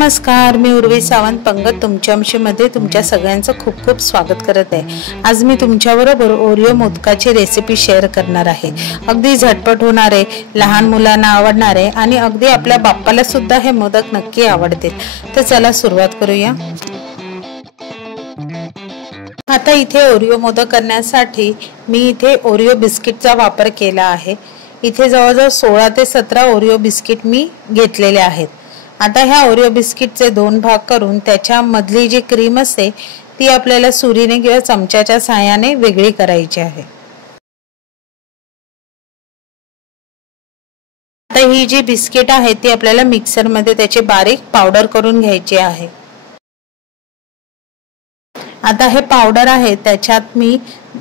नमस्कार, मी उर्वी सावंत पंगत तुमच्या अंशीमध्ये तुमच्या सगळ्यांचं खूप खूप स्वागत करत आहे। आज मी तुमच्याबरोबर ओरिओ मोदकाची रेसिपी शेअर करणार आहे। अगदी झटपट होणारे, लहान मुलांना आवडणारे आणि अगदी आपल्या बाप्पाला सुद्धा हे मोदक नक्की आवडतील। तर चला सुरुवात करूया। आता इथे ओरिओ मोदक करण्यासाठी मी इथे ओरिओ बिस्किटचा वापर केला आहे। इथे जवळजवळ 16 ते 17 ओरिओ बिस्किट मी घेतलेले आहेत। आता ह्या ओरिओ बिस्किटचे 2 भाग करून त्याच्या मधली जी क्रीम असते ती आपल्याला सुरीने किंवा चमच्याच्या सहाय्याने वेगळी करायची आहे। आता ही जी बिस्किट आहे ती आपल्याला मिक्सर मध्ये त्याची बारीक पावडर करून घ्यायची आहे। आता हे पावडर आहे त्याच्यात मी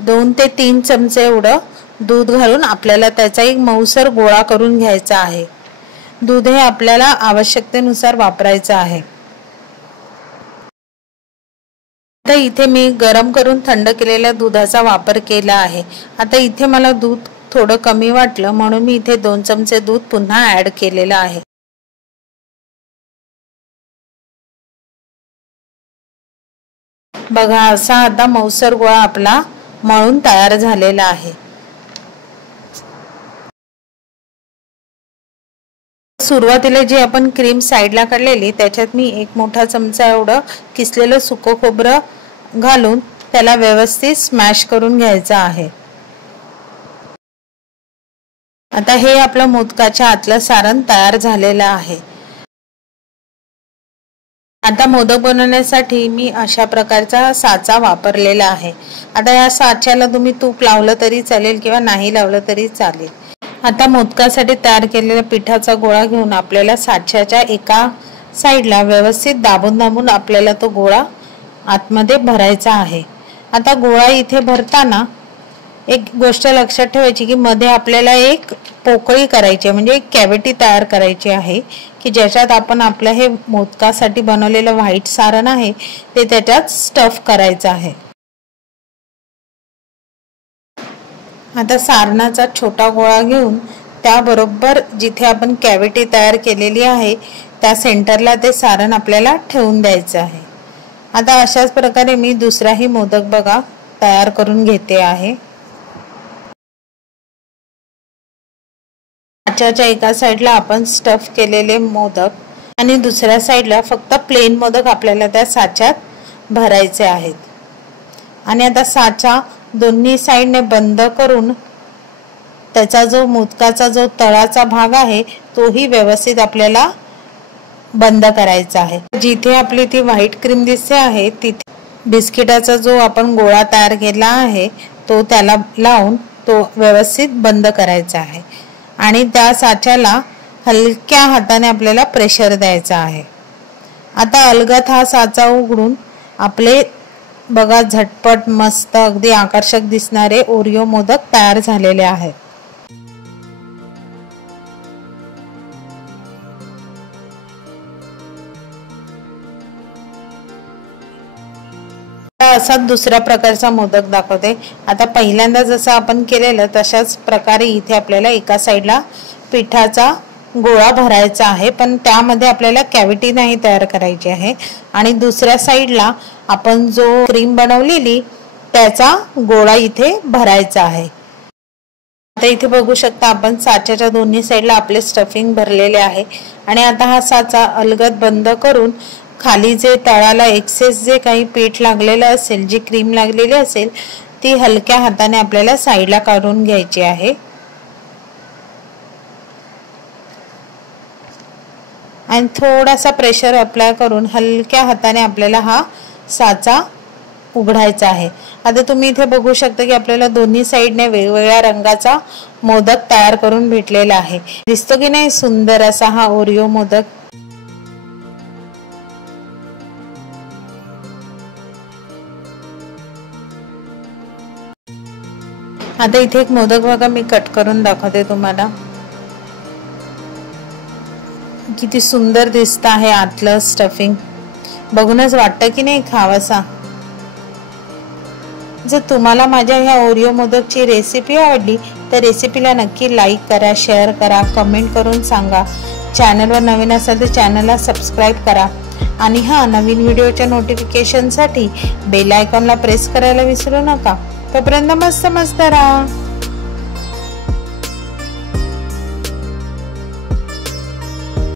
2 ते 3 चमचे एवढं दूध घालून आपल्याला त्याचा एक मऊसर गोळा करून घ्यायचा आहे। दूध हे आपल्याला आवश्यकतेनुसार वापरायचं आहे। आता इथे मी गरम करून थंड केलेल्या दुधाचा वापर केला आहे। आता इथे मला दूध थोडं कमी वाटलं म्हणून मी इथे 2 चमचे दूध पुन्हा ऍड केलेलं आहे। बघा असा आता मऊसर गोळा आपला मळून तयार झालेला आहे। सुरुवातीला जी आपण क्रीम साइडला काढलेली त्याच्यात मी 1 मोठा चमचा एवढं किसलेलं सुकं खोबरं घालून त्याला व्यवस्थित स्मॅश करून घ्यायचं आहे। आता हे आपलं मोदकाच्या आतलं सारण तयार झालेलं आहे। आता मोदक बनवण्यासाठी मी अशा प्रकारचा साचा वापरलेला आहे। आता या साच्याला तुम्ही तूप लावलं तरी चालेल किंवा नाही लावलं तरी चालेल। आता मोदकासाठी तयार केलेल्या पिठाचा गोळा घेऊन आपल्याला साच्याच्या एका साइडला व्यवस्थित दाबून आपल्याला तो गोळा आतमध्ये भरायचा आहे। आता गोळा इथे भरताना एक गोष्ट लक्षात ठेवायची की मध्ये आपल्याला एक पोकळी करायची म्हणजे एक कॅव्हिटी तयार करायची आहे की ज्याच्यात आपण आपलं हे मोदकासाठी बनवलेलं व्हाईट सारण आहे ते त्याच्यात स्टफ करायचं आहे। आता सारणाचा छोटा गोळा घेऊन त्याबरोबर जिथे आपण कॅव्हिटी तयार केलेली आहे त्या सेंटरला ते सारण आपल्याला ठेवून द्यायचं आहे। आता अशाच प्रकारे मी दुसराही मोदक बघा तयार करून घेते आहे। साच्याच्या एका साइडला आपण स्टफ केलेले मोदक आणि दुसऱ्या साइडला फक्त प्लेन मोदक आपल्याला त्या साच्यात भरायचे आहेत। आणि आता साचा दोन्ही साइडने बंद करून त्याचा जो मोदकाचा जो तळाचा भाग आहे तोही व्यवस्थित आपल्याला बंद करायचा आहे। जिथे आपली ती व्हाईट क्रीम दिसते आहे तिथे बिस्किटाचा जो आपण गोळा तयार केला आहे तो त्याला लावून तो व्यवस्थित बंद करायचा आहे आणि त्या साच्याला हलक्या हाताने आपल्याला प्रेशर द्यायचा आहे। आता अलगद हा साचा उघडून आपले बघा झटपट मस्त अगदी आकर्षक दिसणारे ओरिओ मोदक तयार झालेले आहेत। असा दुसऱ्या प्रकारचा मोदक दाखवते। आता पहिल्यांदा जसं आपण केलेलं तशाच प्रकारे इथे आपल्याला एका साइडला पिठाचा गोळा भरायचा आहे पण त्यामध्ये आपल्याला कॅव्हिटी नाही तयार करायची आहे आणि दुसऱ्या साइडला आपण जो क्रीम बनवलेली त्याचा गोळा इथे भरायचा आहे। आता इथे बघू शकता आपण साच्याच्या दोन्ही साइडला आपले स्टफिंग भरलेले आहे आणि आता हा साचा अलगद बंद करून खाली जे तळाला एक्सेस जे काही पीठ लागलेलं असेल जी क्रीम लागलेली असेल ती हलक्या हाताने आपल्याला साइडला काढून घ्यायची आहे आणि थोडासा प्रेशर अप्लाय करून हलक्या हाताने आपल्याला हा साचा उघडायचा आहे। आता तुम्ही इथे बघू शकता की आपल्याला दोन्ही साइडने वेगवेगळ्या रंगाचा मोदक तयार करून भेटलेला आहे। दिसतो की नाही सुंदर असा हा ओरिओ मोदक। आता इथे एक मोदक बघा मी कट करून दाखवते तुम्हाला। किती सुंदर दिसत आहे आतलं स्टफिंग, बघूनच वाटतं की नाही खावासा। जर तुम्हाला माझ्या ह्या ओरिओ मोदकची रेसिपी आवडली तर रेसिपीला नक्की लाईक करा, शेअर करा, कमेंट करून सांगा। चॅनलवर नवीन असाल तर चॅनलला सबस्क्राइब करा आणि हा नवीन व्हिडिओच्या नोटिफिकेशनसाठी बेल आयकॉनला प्रेस करायला विसरू नका। तोपर्यंत मस्त मस्त राहा।